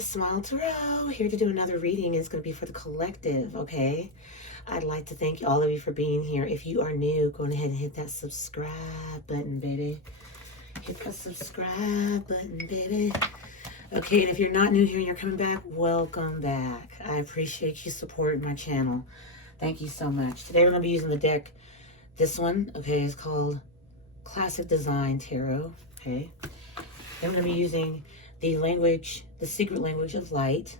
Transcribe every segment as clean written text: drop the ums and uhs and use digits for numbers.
Justsmiletarot, here to do another reading. It's going to be for the collective, okay? I'd like to thank all of you for being here. If you are new, go ahead and hit that subscribe button, baby. Hit that subscribe button, baby. Okay, and if you're not new here and you're coming back, welcome back. I appreciate you supporting my channel. Thank you so much. Today we're going to be using the deck. This one, okay, is called Classic Design Tarot, okay? Then we're going to be using the language, the secret language of light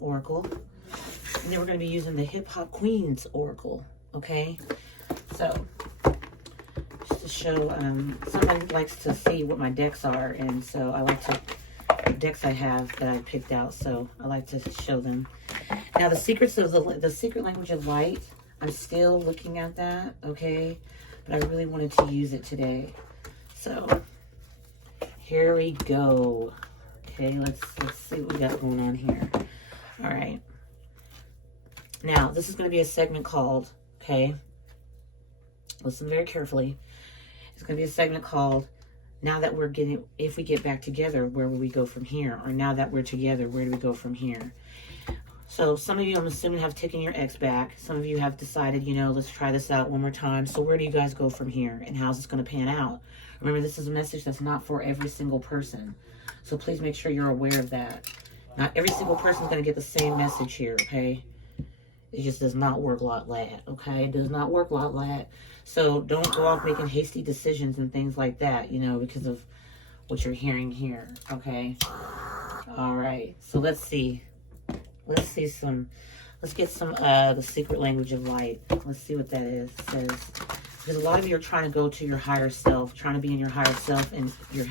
oracle. And then we're going to be using the hip hop queens oracle, okay? So, just to show, somebody likes to see what my decks are, and so I like to, the decks I have that I picked out, so I like to show them. Now, the secrets of the secret language of light, I'm still looking at that, okay? But I really wanted to use it today. So, here we go. Okay, let's see what we got going on here. All right. Now, this is going to be a segment called, okay, listen very carefully. It's going to be a segment called, now that we're getting, if we get back together, where will we go from here? Or now that we're together, where do we go from here? So some of you, I'm assuming, have taken your ex back. Some of you have decided, you know, let's try this out one more time. So where do you guys go from here? And how's this going to pan out? Remember, this is a message that's not for every single person. So please make sure you're aware of that. Not every single person is going to get the same message here, okay? It just does not work like that, okay? It does not work like that. So don't go off making hasty decisions and things like that, you know, because of what you're hearing here, okay? All right, so let's see. Let's get some the secret language of light. Let's see what that is. It says, because a lot of you are trying to go to your higher self, trying to be in your higher self, and your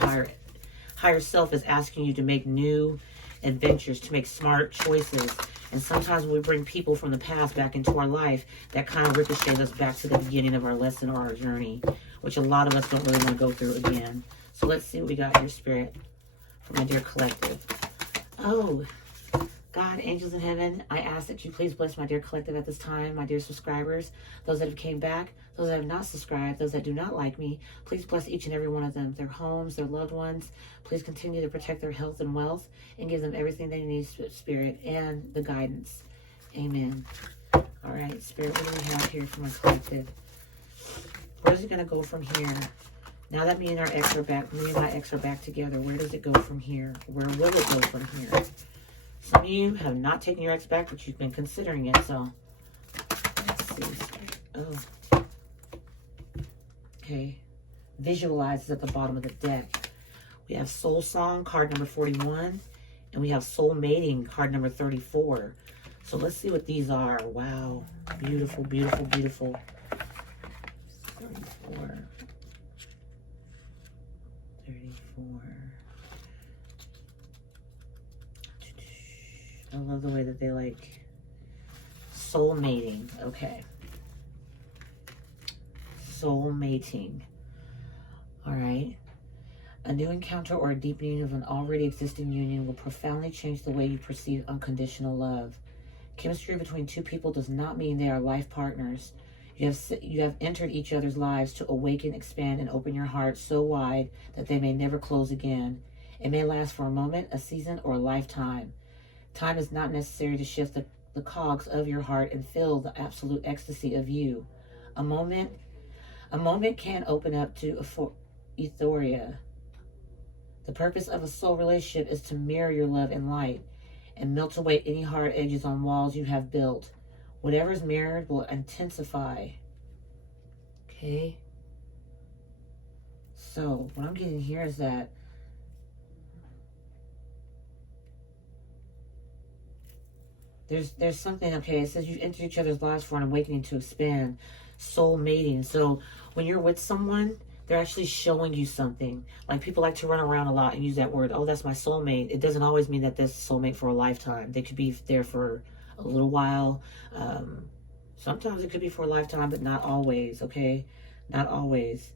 higher self is asking you to make new adventures, to make smart choices. And sometimes when we bring people from the past back into our life, that kind of ricochets us back to the beginning of our lesson or our journey, which a lot of us don't really want to go through again. So let's see what we got here, Spirit, for my dear collective. Oh, God, angels in heaven, I ask that you please bless my dear collective at this time, my dear subscribers, those that have came back, those that have not subscribed, those that do not like me. Please bless each and every one of them, their homes, their loved ones. Please continue to protect their health and wealth and give them everything they need, Spirit, and the guidance. Amen. All right, Spirit, what do we have here for my collective? Where's it going to go from here? Now that me and my ex are back together, where does it go from here? Where will it go from here? Some of you have not taken your ex back, but you've been considering it, so let's see. Oh. Okay. Visualize is at the bottom of the deck. We have Soul Song, card number 41, and we have Soul Mating, card number 34. So let's see what these are. Wow. Beautiful, beautiful, beautiful. 34. 34. I love the way that they like soul mating. Okay. Soul mating. All right. A new encounter or a deepening of an already existing union will profoundly change the way you perceive unconditional love. Chemistry between two people does not mean they are life partners. You have entered each other's lives to awaken, expand, and open your heart so wide that they may never close again. It may last for a moment, a season, or a lifetime. Time is not necessary to shift the cogs of your heart and feel the absolute ecstasy of you. A moment can open up to euphoria. The purpose of a soul relationship is to mirror your love and light and melt away any hard edges on walls you have built. Whatever is mirrored will intensify. Okay? So, what I'm getting here is that there's something, okay, it says you enter each other's lives for an awakening to expand, soul mating. So when you're with someone, they're actually showing you something. Like, people like to run around a lot and use that word, oh, that's my soulmate. It doesn't always mean that this is soulmate for a lifetime. They could be there for a little while. Sometimes it could be for a lifetime, but not always, okay? Not always.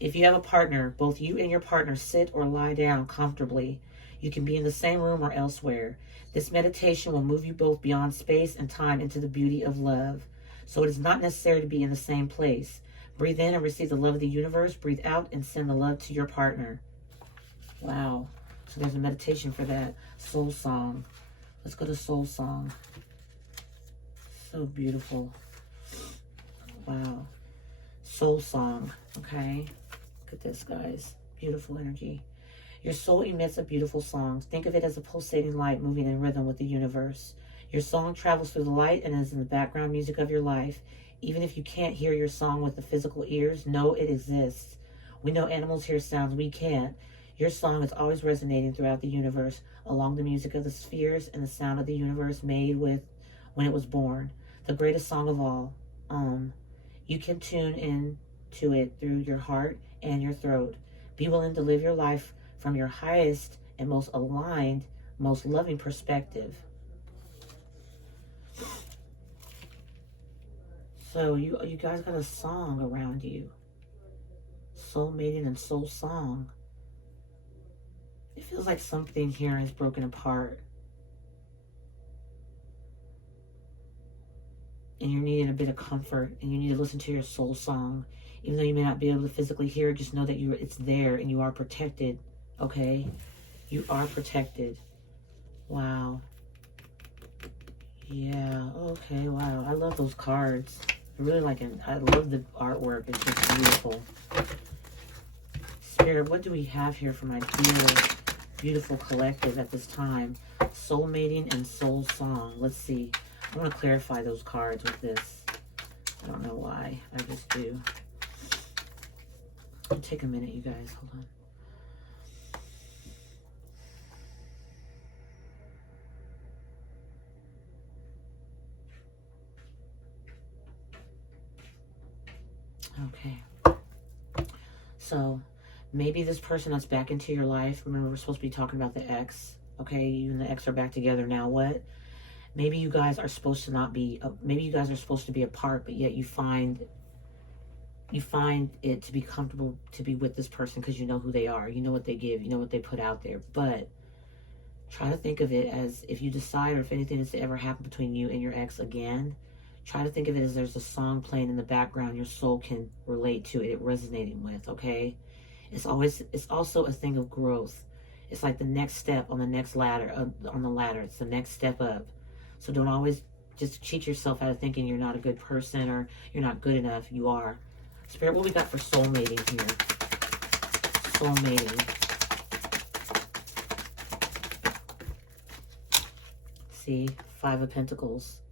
If you have a partner, both you and your partner sit or lie down comfortably. You can be in the same room or elsewhere. This meditation will move you both beyond space and time into the beauty of love. So it is not necessary to be in the same place. Breathe in and receive the love of the universe. Breathe out and send the love to your partner. Wow. So there's a meditation for that. Soul song. Let's go to soul song. So beautiful. Wow. Soul song. Okay. Look at this, guys. Beautiful energy. Your soul emits a beautiful song. Think of it as a pulsating light moving in rhythm with the universe. Your song travels through the light and is in the background music of your life. Even if you can't hear your song with the physical ears, know it exists. We know animals hear sounds we can't. Your song is always resonating throughout the universe, along the music of the spheres and the sound of the universe made with when it was born. The greatest song of all. You can tune in to it through your heart and your throat. Be willing to live your life from your highest and most aligned, most loving perspective. So you guys got a song around you. Soul mating and soul song. It feels like something here is broken apart. And you're needing a bit of comfort, and you need to listen to your soul song. Even though you may not be able to physically hear it, just know that it's there and you are protected, okay? You are protected. Wow. Yeah, okay, wow. I love those cards. I really like it. I love the artwork. It's just beautiful. Spirit, what do we have here for my beautiful collective at this time? Soul mating and soul song. Let's see. I want to clarify those cards with this. I don't know why. I just do. It'll take a minute, you guys. Hold on. Okay. So, maybe this person that's back into your life, remember we're supposed to be talking about the ex. Okay, you and the ex are back together. Now what? Maybe you guys are supposed to not be, maybe you guys are supposed to be apart, but yet you find it to be comfortable to be with this person because you know who they are. You know what they give. You know what they put out there. But try to think of it as, if you decide or if anything is to ever happen between you and your ex again, try to think of it as there's a song playing in the background your soul can relate to it resonating with, okay? It's also a thing of growth. It's like the next step on the next ladder, on the ladder. It's the next step up. So don't always just cheat yourself out of thinking you're not a good person or you're not good enough. You are. Spirit, what we got for soul mating here? Soul mating. See? 5 of Pentacles.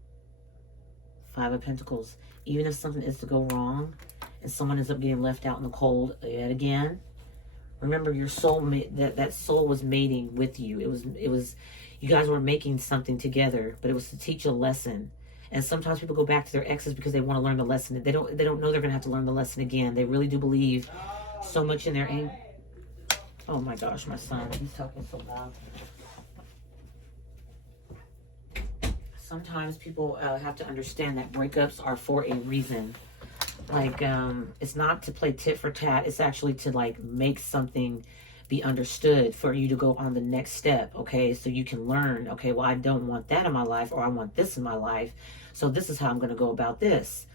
5 of Pentacles. Even if something is to go wrong and someone ends up getting left out in the cold yet again, remember your soul, that soul was mating with you. It was, you guys were making something together, but it was to teach a lesson. And sometimes people go back to their exes because they want to learn the lesson. They don't know they're going to have to learn the lesson again. They really do believe so much in their aim. Oh my gosh, my son, he's talking so loud. Sometimes people have to understand that breakups are for a reason. Like, it's not to play tit for tat. It's actually to, like, make something be understood for you to go on the next step, okay? So you can learn, okay, well, I don't want that in my life, or I want this in my life. So this is how I'm going to go about this.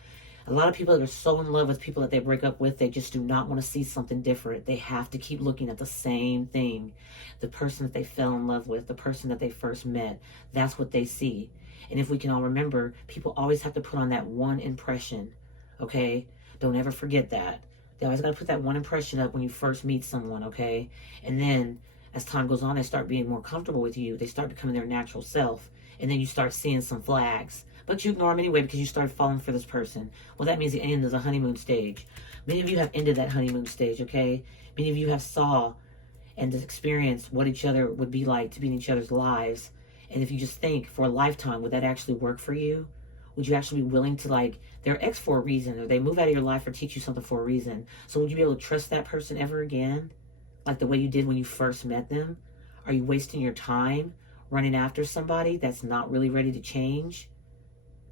A lot of people that are so in love with people that they break up with, they just do not want to see something different. They have to keep looking at the same thing. The person that they fell in love with, the person that they first met, that's what they see. And if we can all remember, people always have to put on that one impression, okay? Don't ever forget that. They always got to put that one impression up when you first meet someone, okay? And then as time goes on, they start being more comfortable with you. They start becoming their natural self. And then you start seeing some flags. But you ignore them anyway because you started falling for this person. Well, that means the end of the honeymoon stage. Many of you have ended that honeymoon stage, okay? Many of you have saw and experienced what each other would be like to be in each other's lives. And if you just think for a lifetime, would that actually work for you? Would you actually be willing to, like, they're ex for a reason, or they move out of your life or teach you something for a reason. So would you be able to trust that person ever again? Like the way you did when you first met them? Are you wasting your time running after somebody that's not really ready to change?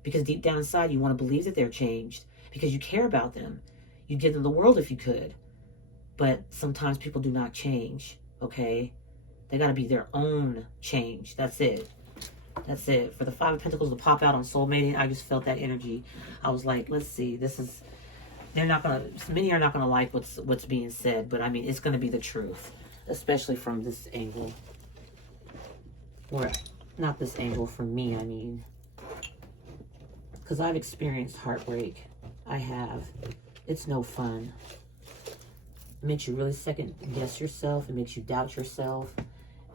Because deep down inside, you want to believe that they're changed because you care about them. You'd give them the world if you could. But sometimes people do not change, okay? They got to be their own change. That's it. That's it. For the 5 of Pentacles to pop out on soul mating, I just felt that energy. I was like, let's see. This is, they're not going to, many are not going to like what's being said, but I mean, it's going to be the truth. especially from this angle. Or, not this angle, from me, I mean. Because I've experienced heartbreak. I have. It's no fun. It makes you really second guess yourself. It makes you doubt yourself.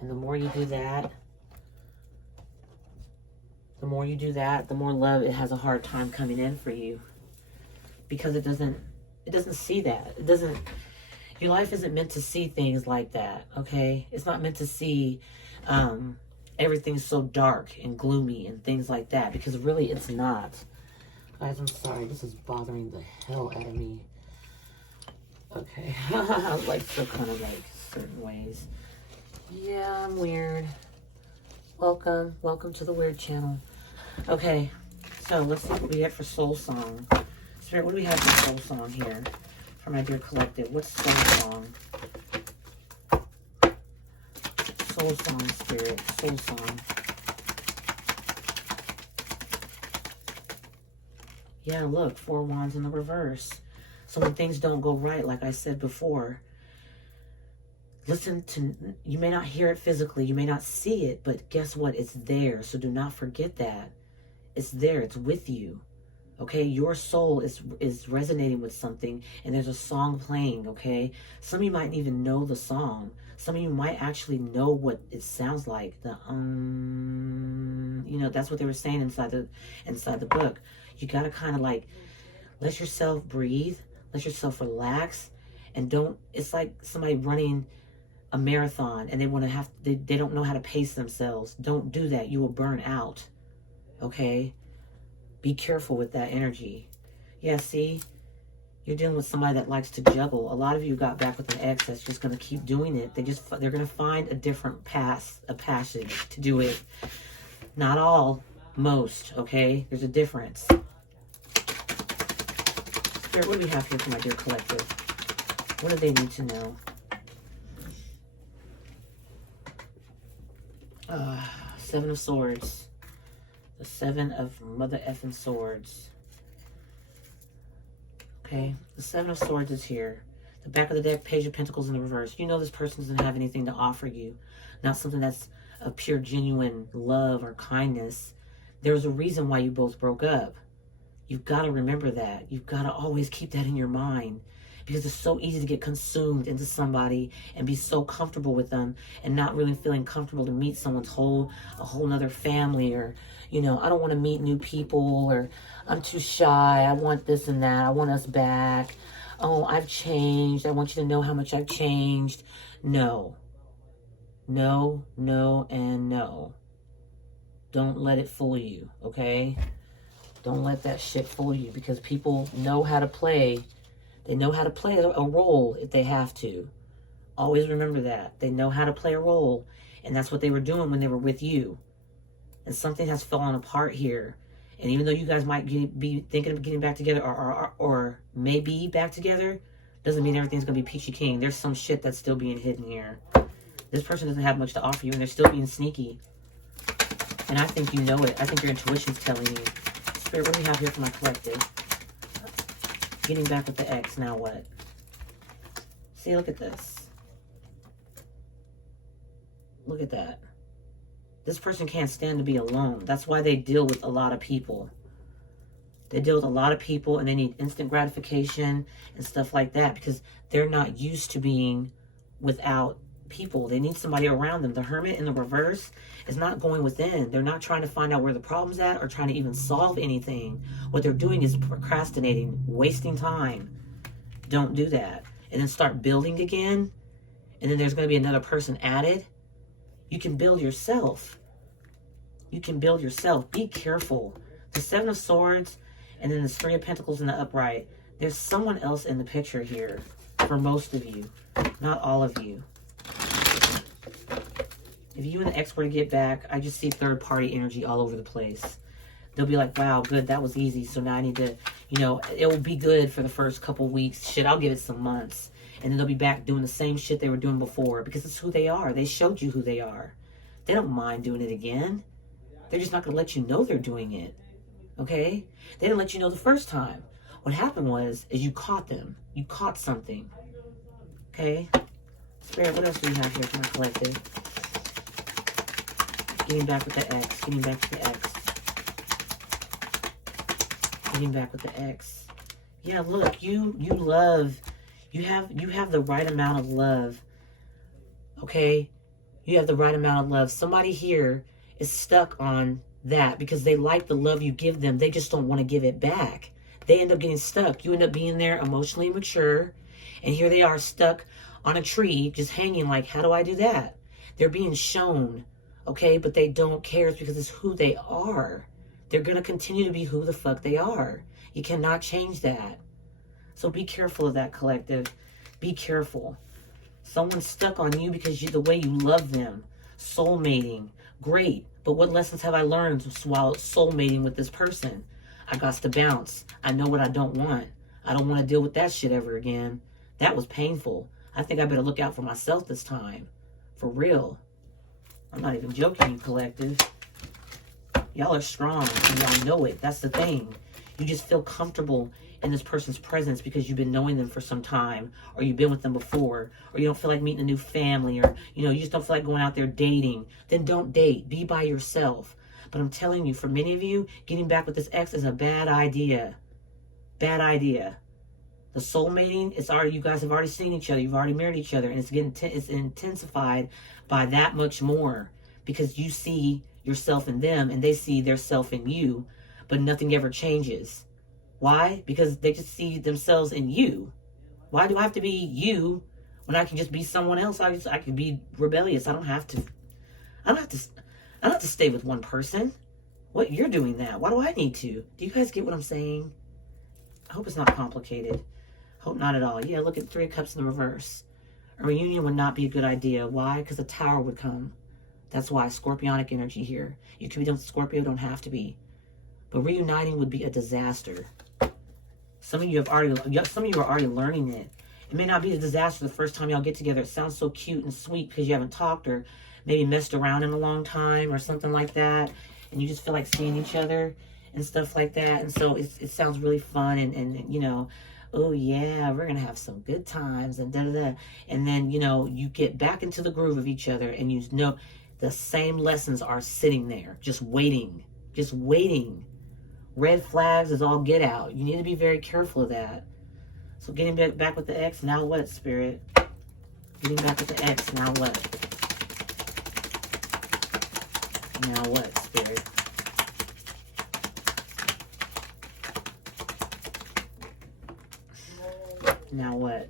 And the more you do that, the more love it has a hard time coming in for you. Because it doesn't see that. It doesn't, your life isn't meant to see things like that, okay? It's not meant to see everything so dark and gloomy and things like that, because really it's not. Guys, I'm sorry, this is bothering the hell out of me. Okay, I like still kind of like certain ways. Yeah, I'm weird. Welcome to the weird channel. Okay, so let's see what we get for soul song. Spirit, what do we have for soul song here for my dear collective? What's soul song? Soul song, Spirit, soul song. Yeah, look, 4 wands in the reverse. So when things don't go right, like I said before, listen to, you may not hear it physically, you may not see it, but guess what? It's there. So do not forget that. It's there. It's with you. Okay? Your soul is resonating with something, and there's a song playing, okay? Some of you might even know the song. Some of you might actually know what it sounds like. The you know, that's what they were saying inside the book. You got to kind of like let yourself breathe, let yourself relax, and don't, it's like somebody running a marathon and they don't know how to pace themselves. Don't do that. You will burn out. Okay? Be careful with that energy. Yeah, see? You're dealing with somebody that likes to juggle. A lot of you got back with an ex that's just going to keep doing it. They're going to find a different passage to do it. Not all, most, okay? There's a difference. Spirit, what do we have here for my dear collective? What do they need to know? 7 of Swords. The 7 of mother effing swords. Okay, the 7 of Swords is here. The back of the deck, Page of Pentacles in the reverse. You know this person doesn't have anything to offer you. Not something that's of pure, genuine love or kindness. There's a reason why you both broke up. You've got to remember that. You've got to always keep that in your mind. Because it's so easy to get consumed into somebody and be so comfortable with them and not really feeling comfortable to meet someone's a whole nother family, or, you know, I don't want to meet new people, or I'm too shy. I want this and that. I want us back. Oh, I've changed. I want you to know how much I've changed. No. No, no, and no. Don't let it fool you, okay? Don't let that shit fool you, because people know how to play. They know how to play a role if they have to. Always remember that. They know how to play a role. And that's what they were doing when they were with you. And something has fallen apart here. And even though you guys might be thinking of getting back together, or maybe back together, doesn't mean everything's going to be peachy keen. There's some shit that's still being hidden here. This person doesn't have much to offer you, and they're still being sneaky. And I think you know it. I think your intuition's telling you. Spirit, what do we have here for my collective? Getting back with the ex, now what? See, look at this. Look at that. This person can't stand to be alone. That's why they deal with a lot of people. They deal with a lot of people, and they need instant gratification and stuff like that, because they're not used to being without people. They need somebody around them. The Hermit in the reverse is not going within. They're not trying to find out where the problem's at or trying to even solve anything. What they're doing is procrastinating, wasting time. Don't do that. And then start building again, and then there's going to be another person added. You can build yourself. You can build yourself. Be careful. The 7 of Swords, and then the 3 of Pentacles in the upright. There's someone else in the picture here for most of you. Not all of you. If you and the ex were to get back, I just see third-party energy all over the place. They'll be like, wow, good, that was easy. So now I need to, you know, it will be good for the first couple weeks. Shit, I'll give it some months. And then they'll be back doing the same shit they were doing before, because it's who they are. They showed you who they are. They don't mind doing it again. They're just not going to let you know they're doing it. Okay? They didn't let you know the first time. What happened is you caught them. You caught something. Okay? Spirit, what else do we have here for my collective? Getting back with the ex. Getting back with the ex. Getting back with the ex. Yeah, look, you love, you have the right amount of love. Okay? You have the right amount of love. Somebody here is stuck on that because they like the love you give them. They just don't want to give it back. They end up getting stuck. You end up being there emotionally mature. And here they are stuck on a tree, just hanging like, how do I do that? They're being shown, okay? But they don't care. It's because it's who they are. They're going to continue to be who the fuck they are. You cannot change that. So be careful of that, collective. Be careful. Someone's stuck on you because the way you love them. Soulmating. Great. But what lessons have I learned while soulmating with this person? I got to bounce. I know what I don't want. I don't want to deal with that shit ever again. That was painful. I think I better look out for myself this time. For real. I'm not even joking, you collective. Y'all are strong and y'all know it. That's the thing. You just feel comfortable in this person's presence because you've been knowing them for some time, or you've been with them before, or you don't feel like meeting a new family, or you just don't feel like going out there dating. Then don't date. Be by yourself. But I'm telling you, for many of you, getting back with this ex is a bad idea. Bad idea. The soulmating, it's already, you guys have already seen each other. You've already married each other, and it's intensified by that much more because you see yourself in them and they see their self in you, but nothing ever changes. Why? Because they just see themselves in you. Why do I have to be you when I can just be someone else? I can be rebellious. I don't have to stay with one person. What, you're doing that? Why do I need to? Do you guys get what I'm saying? I hope it's not complicated. Hope not at all. Yeah, look at 3 of Cups in the reverse. A reunion would not be a good idea. Why? Because a Tower would come. That's why. Scorpionic energy here. You can be done with Scorpio, don't have to be. But reuniting would be a disaster. Some of you are already learning it. It may not be a disaster the first time y'all get together. It sounds so cute and sweet because you haven't talked or maybe messed around in a long time or something like that. And you just feel like seeing each other and stuff like that. And so it sounds really fun and oh yeah, we're going to have some good times and da-da-da. And then, you get back into the groove of each other and the same lessons are sitting there, just waiting. Red flags is all get out. You need to be very careful of that. So getting back with the ex, now what, Spirit? Getting back with the ex, now what? Now what, Spirit? Now what?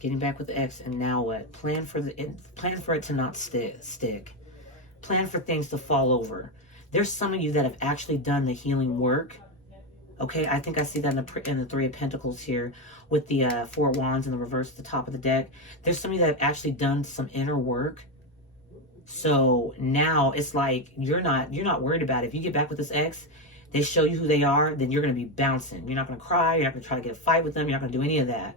Getting back with the ex, and now what? Plan for it to not stick. Plan for things to fall over. There's some of you that have actually done the healing work. Okay, I think I see that in the 3 of Pentacles here with the 4 of Wands in the reverse at the top of the deck. There's some of you that have actually done some inner work. So now it's like you're not worried about it. If you get back with this ex, they show you who they are, then you're going to be bouncing. You're not going to cry. You're not going to try to get a fight with them. You're not going to do any of that.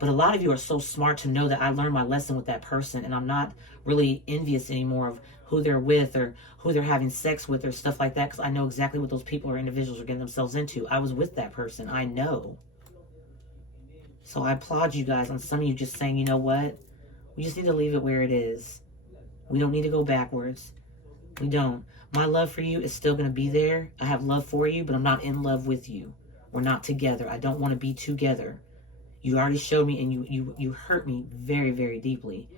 But a lot of you are so smart to know that I learned my lesson with that person, and I'm not really envious anymore of who they're with or who they're having sex with or stuff like that, because I know exactly what those people or individuals are getting themselves into. I was with that person. I know. So I applaud you guys on some of you just saying, you know what? We just need to leave it where it is. We don't need to go backwards. We don't. My love for you is still going to be there. I have love for you, but I'm not in love with you. We're not together. I don't want to be together. You already showed me, and you hurt me very, very deeply.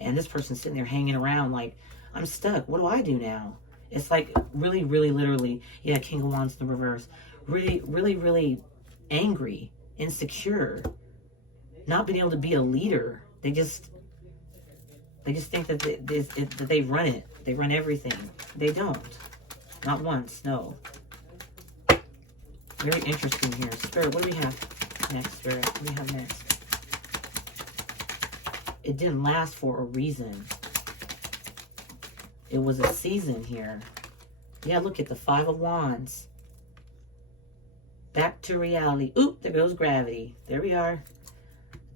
And this person's sitting there hanging around like, I'm stuck. What do I do now? It's like really, really, literally, yeah, King of Wands in the reverse. Really, really, really angry, insecure, not being able to be a leader. They just think that they run it. They run everything. They don't. Not once, no. Very interesting here. Spirit, what do we have next, Spirit? What do we have next? It didn't last for a reason. It was a season here. Yeah, look at the 5 of Wands. Back to reality. Oop, there goes gravity. There we are.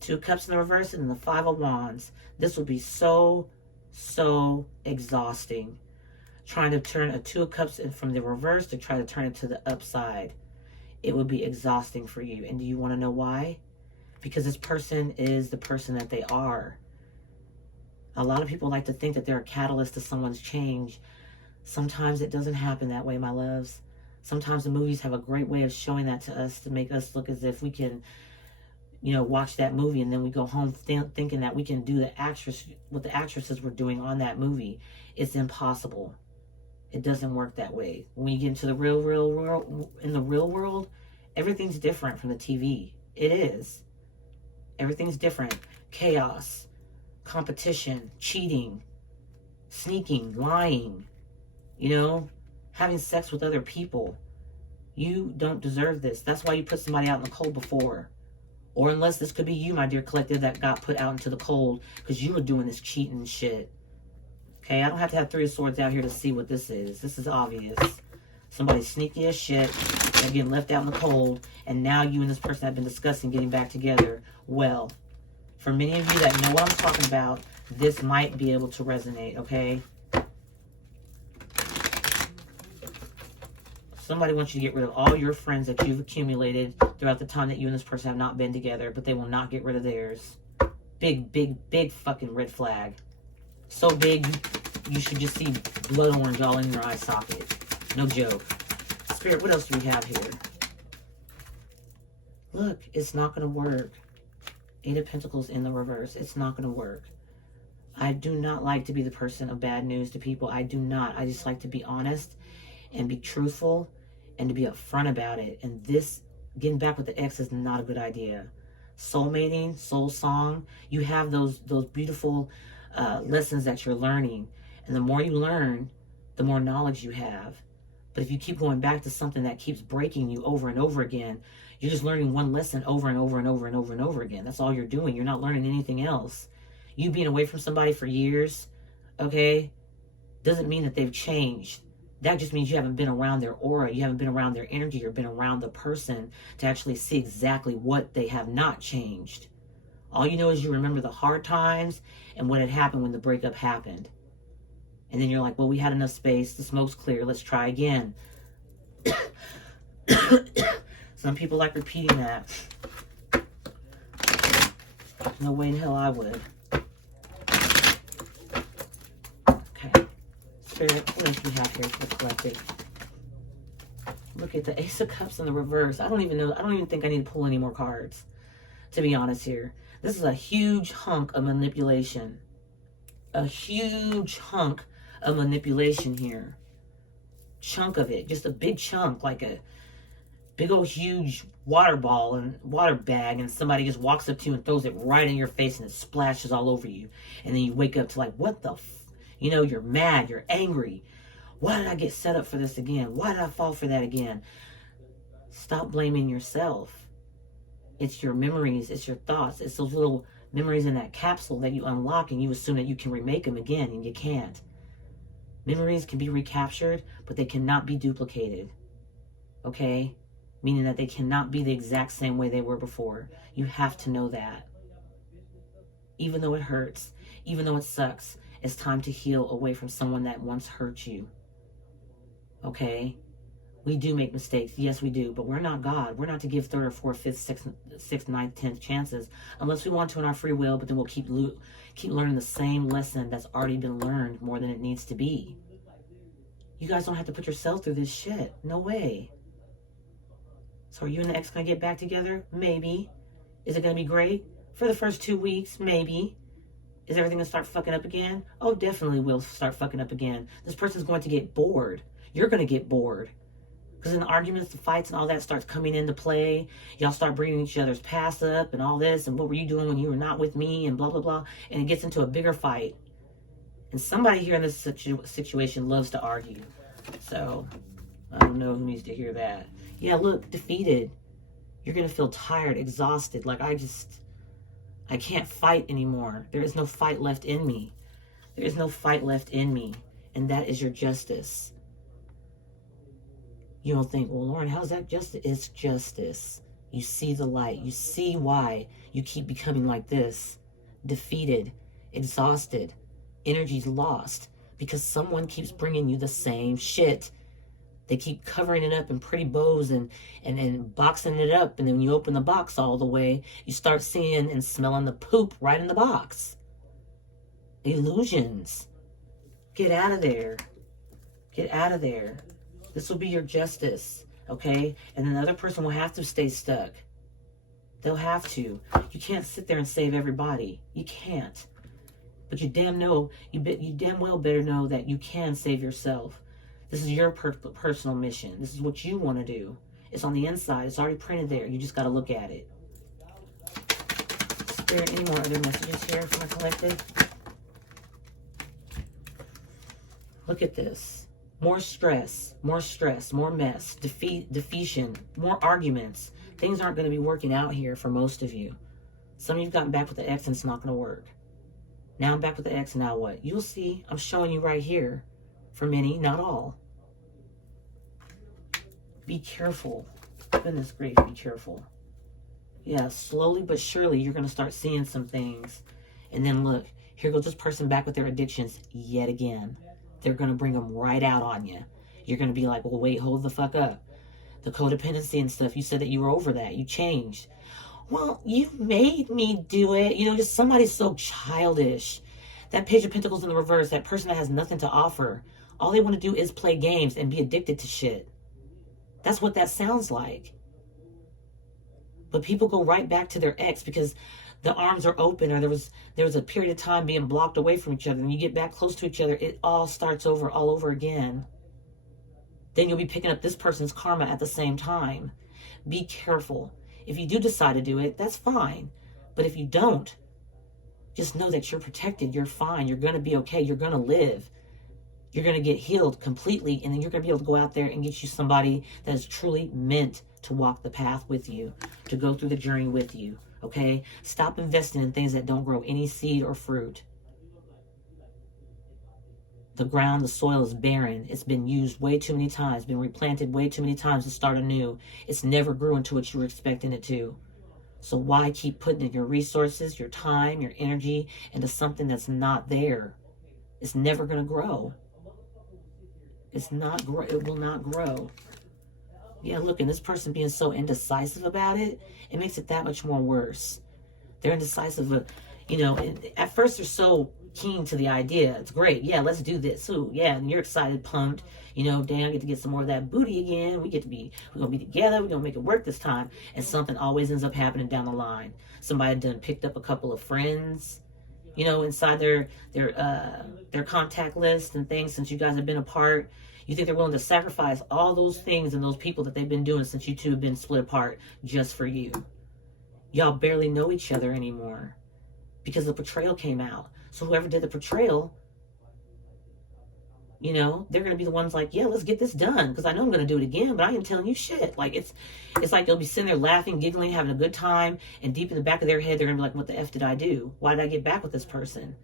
2 of Cups in the reverse and then the 5 of Wands. This would be so exhausting. Trying to turn a 2 of Cups from the reverse to try to turn it to the upside. It would be exhausting for you. And do you want to know why? because this person is the person that they are. A lot of people like to think that they're a catalyst to someone's change. Sometimes it doesn't happen that way, my loves. Sometimes the movies have a great way of showing that to us to make us look as if we can, you know, watch that movie and then we go home thinking that we can do what the actresses were doing on that movie. It's impossible. It doesn't work that way. When you get into the real world, in the real world, everything's different from the TV. It is. Everything's different. Chaos, competition, cheating, sneaking, lying, you know, having sex with other people. You don't deserve this. That's why you put somebody out in the cold before. Or unless this could be you, my dear collective, that got put out into the cold because you were doing this cheating shit. Okay, I don't have to have 3 of Swords out here to see what this is. This is obvious. Somebody sneaky as shit. They're getting left out in the cold. And now you and this person have been discussing getting back together. Well, for many of you that know what I'm talking about, this might be able to resonate, okay? Somebody wants you to get rid of all your friends that you've accumulated throughout the time that you and this person have not been together, but they will not get rid of theirs. Big, big, big fucking red flag. So big, you should just see blood orange all in your eye socket. No joke. Spirit, what else do we have here? Look, it's not going to work. 8 of Pentacles in the reverse. It's not going to work. I do not like to be the person of bad news to people. I do not. I just like to be honest and be truthful and to be upfront about it. And this, getting back with the ex, is not a good idea. Soulmating, soul song, you have those beautiful lessons that you're learning. And the more you learn, the more knowledge you have. But if you keep going back to something that keeps breaking you over and over again, you're just learning one lesson over and over and over and over and over again. That's all you're doing. You're not learning anything else. You being away from somebody for years, okay, doesn't mean that they've changed. That just means you haven't been around their aura. You haven't been around their energy or been around the person to actually see exactly what they have not changed. All you know is you remember the hard times and what had happened when the breakup happened. And then you're like, well, we had enough space. The smoke's clear. Let's try again. Some people like repeating that. No way in hell I would. Okay. Spirit, what else do we have here for the collective? Look at the Ace of Cups in the reverse. I don't even know. I don't even think I need to pull any more cards, to be honest here. This is a huge hunk of manipulation. A huge hunk of manipulation here. Chunk of it. Just a big chunk, like a big old huge water ball and water bag, and somebody just walks up to you and throws it right in your face and it splashes all over you. And then you wake up to like, what the you know, you're mad, you're angry. Why did I get set up for this again? Why did I fall for that again? Stop blaming yourself. It's your memories, it's your thoughts, it's those little memories in that capsule that you unlock and you assume that you can remake them again, and you can't. Memories can be recaptured, but they cannot be duplicated. Okay? Meaning that they cannot be the exact same way they were before. You have to know that. Even though it hurts, even though it sucks, it's time to heal away from someone that once hurt you. Okay? We do make mistakes. Yes, we do. But we're not God. We're not to give 3rd or 4th, 5th, 6th, 9th, 10th chances. Unless we want to in our free will, but then we'll keep learning the same lesson that's already been learned more than it needs to be. You guys don't have to put yourself through this shit. No way. So are you and the ex going to get back together? Maybe. Is it going to be great? For the first 2 weeks? Maybe. Is everything going to start fucking up again? Oh, definitely will start fucking up again. This person's going to get bored. You're going to get bored. Because in the arguments, the fights, and all that starts coming into play. Y'all start bringing each other's past up and all this. And what were you doing when you were not with me? And blah, blah, blah. And it gets into a bigger fight. And somebody here in this situation loves to argue. So, I don't know who needs to hear that. Yeah, look, defeated. You're going to feel tired, exhausted. Like, I can't fight anymore. There is no fight left in me. There is no fight left in me. And that is your justice. You don't think, well, Lauren, how's that justice? It's justice. You see the light. You see why you keep becoming like this. Defeated, exhausted, energy's lost because someone keeps bringing you the same shit They keep covering it up in pretty bows and boxing it up. And then when you open the box all the way, you start seeing and smelling the poop right in the box. Illusions. Get out of there. Get out of there. This will be your justice, okay? And then the other person will have to stay stuck. They'll have to. You can't sit there and save everybody. You can't. But you damn well better know that you can save yourself. This is your personal mission. This is what you want to do. It's on the inside. It's already printed there. You just got to look at it. Spirit, any more other messages here for my collective? Look at this. More stress, more mess, defeation, more arguments. Things aren't going to be working out here for most of you. Some of you have gotten back with the ex and it's not going to work. Now I'm back with the ex, now what? You'll see. I'm showing you right here. For many, not all. Be careful. Goodness gracious, be careful. Yeah, slowly but surely you're going to start seeing some things. And then look, here goes this person back with their addictions yet again. They're going to bring them right out on you. You're going to be like, well, wait, hold the fuck up. The codependency and stuff, you said that you were over that. You changed. Well, you made me do it. You know, just somebody so childish. That Page of Pentacles in the reverse, that person that has nothing to offer. All they want to do is play games and be addicted to shit. That's what that sounds like. But people go right back to their ex because the arms are open, or there was a period of time being blocked away from each other, and you get back close to each other, it all starts over all over again. Then you'll be picking up this person's karma at the same time. Be careful. If you do decide to do it, that's fine. But if you don't, just know that you're protected, you're fine, you're going to be okay, you're going to live. You're going to get healed completely, and then you're going to be able to go out there and get you somebody that is truly meant to walk the path with you, to go through the journey with you, okay? Stop investing in things that don't grow any seed or fruit. The ground, the soil is barren. It's been used way too many times, been replanted way too many times to start anew. It's never grew into what you were expecting it to. So why keep putting in your resources, your time, your energy into something that's not there? It's never going to grow. It's not grow. It will not grow. Yeah, look, and this person being so indecisive about it, it makes it that much more worse. They're indecisive. You know, at first they're so keen to the idea. It's great. Yeah, let's do this. Ooh, yeah, and you're excited, pumped. You know, damn, I get to get some more of that booty again. We're going to be together. We're going to make it work this time. And something always ends up happening down the line. Somebody done picked up a couple of friends, you know, inside their contact list and things since you guys have been apart. You think they're willing to sacrifice all those things and those people that they've been doing since you two have been split apart just for you. Y'all barely know each other anymore because the betrayal came out. So whoever did the betrayal, you know, they're going to be the ones like, yeah, let's get this done because I know I'm going to do it again, but I ain't telling you shit. Like, it's like they'll be sitting there laughing, giggling, having a good time, and deep in the back of their head, they're going to be like, what the F did I do? Why did I get back with this person?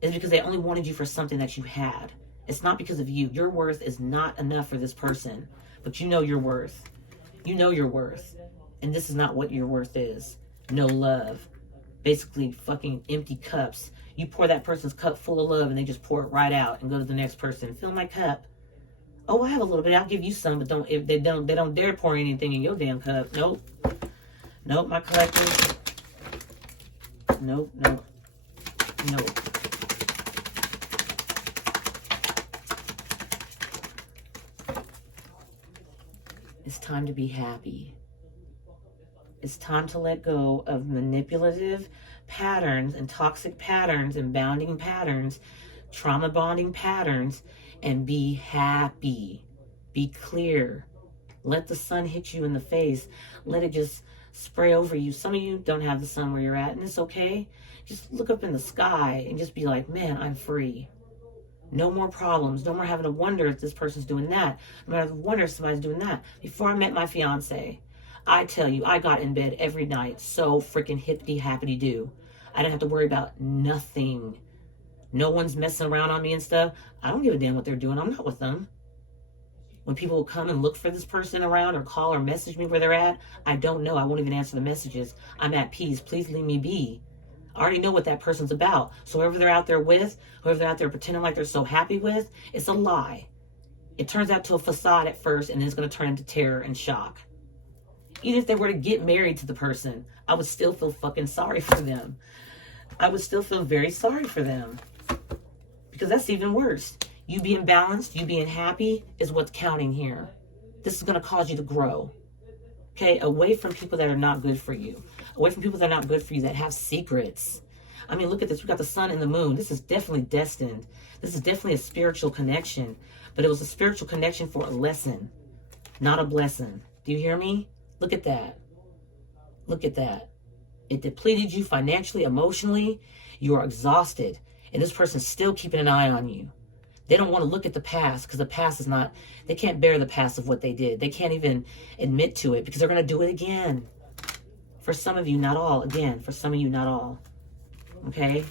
It's because they only wanted you for something that you had. It's not because of you. Your worth is not enough for this person, but you know your worth. You know your worth. And this is not what your worth is. No love. Basically fucking empty cups. You pour that person's cup full of love and they just pour it right out and go to the next person. Fill my cup. Oh, I have a little bit. I'll give you some, but they don't dare pour anything in your damn cup. Nope. Nope, my collector. Nope. It's time to be happy. It's time to let go of manipulative patterns and toxic patterns and bounding patterns, trauma bonding patterns, and be happy. Be clear. Let the sun hit you in the face. Let it just spray over you. Some of you don't have the sun where you're at, and it's okay. Just look up in the sky and just be like, man, I'm free. No more problems. No more having to wonder if this person's doing that. No more having to wonder if somebody's doing that. Before I met my fiance, I tell you, I got in bed every night so freaking hippity-happity-do. I didn't have to worry about nothing. No one's messing around on me and stuff. I don't give a damn what they're doing. I'm not with them. When people will come and look for this person around or call or message me where they're at, I don't know. I won't even answer the messages. I'm at peace. Please leave me be. I already know what that person's about. So whoever they're out there with, whoever they're out there pretending like they're so happy with, it's a lie. It turns out to a facade at first, and then it's going to turn into terror and shock. Even if they were to get married to the person, I would still feel fucking sorry for them. I would still feel very sorry for them. Because that's even worse. You being balanced, you being happy is what's counting here. This is going to cause you to grow. Okay? Away from people that are not good for you. Away from people that are not good for you, that have secrets. I mean, look at this. We got the sun and the moon. This is definitely destined. This is definitely a spiritual connection. But it was a spiritual connection for a lesson, not a blessing. Do you hear me? Look at that. Look at that. It depleted you financially, emotionally. You are exhausted. And this person's still keeping an eye on you. They don't want to look at the past because the past is not, they can't bear the past of what they did. They can't even admit to it because they're going to do it again. For some of you, not all. Again, for some of you, not all. Okay?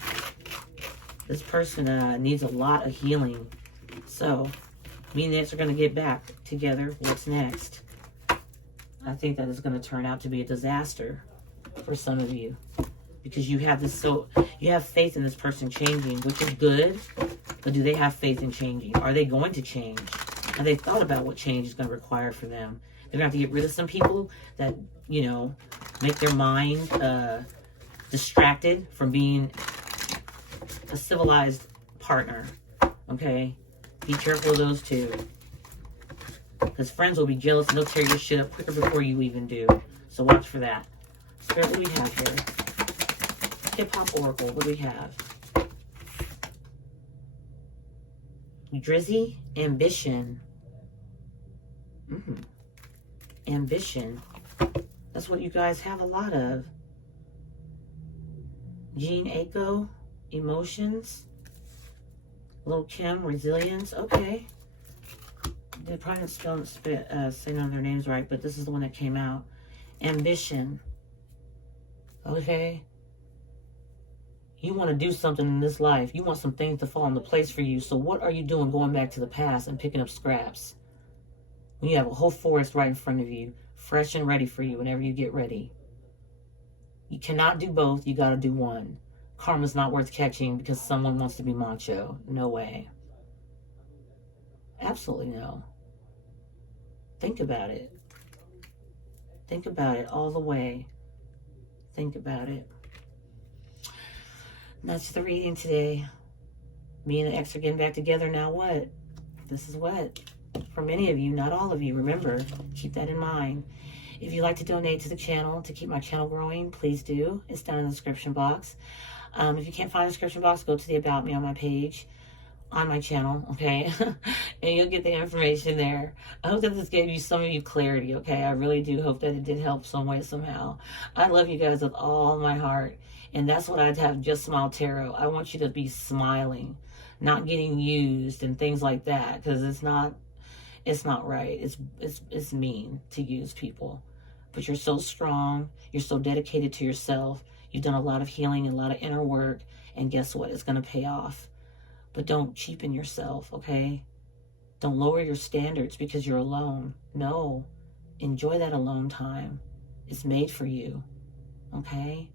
This person needs a lot of healing. So, me and Nance are going to get back together. What's next? I think that is going to turn out to be a disaster for some of you. Because you have this, you have faith in this person changing, which is good. But do they have faith in changing? Are they going to change? Have they thought about what change is going to require for them? They're going to have to get rid of some people that, you know, make their mind distracted from being a civilized partner. Okay? Be careful of those two. Because friends will be jealous and they'll tear your shit up quicker before you even do. So watch for that. Spirit, what do we have here? Hip-hop Oracle, what do we have? Drizzy, ambition. Ambition. That's what you guys have a lot of. Jean Aiko, emotions. Little Kim, resilience. Okay. They probably don't say none of their names right, but this is the one that came out. Ambition. Okay. You want to do something in this life. You want some things to fall into place for you. So what are you doing going back to the past and picking up scraps? When you have a whole forest right in front of you, fresh and ready for you whenever you get ready. You cannot do both. You got to do one. Karma's not worth catching because someone wants to be macho. No way. Absolutely no. Think about it. Think about it all the way. Think about it. That's the reading today. Me and the ex are getting back together. Now what? This is what? For many of you, not all of you. Remember, keep that in mind. If you'd like to donate to the channel to keep my channel growing, please do. It's down in the description box. If you can't find the description box, go to the About Me on my page, on my channel, okay? And you'll get the information there. I hope that this gave you some of you clarity, okay? I really do hope that it did help some way, somehow. I love you guys with all my heart. And that's what I'd have Justsmiletarot. I want you to be smiling, not getting used and things like that, because it's not right. It's mean to use people. But you're so strong. You're so dedicated to yourself. You've done a lot of healing and a lot of inner work. And guess what? It's going to pay off. But don't cheapen yourself, okay? Don't lower your standards because you're alone. No. Enjoy that alone time. It's made for you, okay?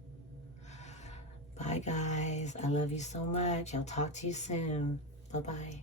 Bye, guys. I love you so much. I'll talk to you soon. Bye-bye.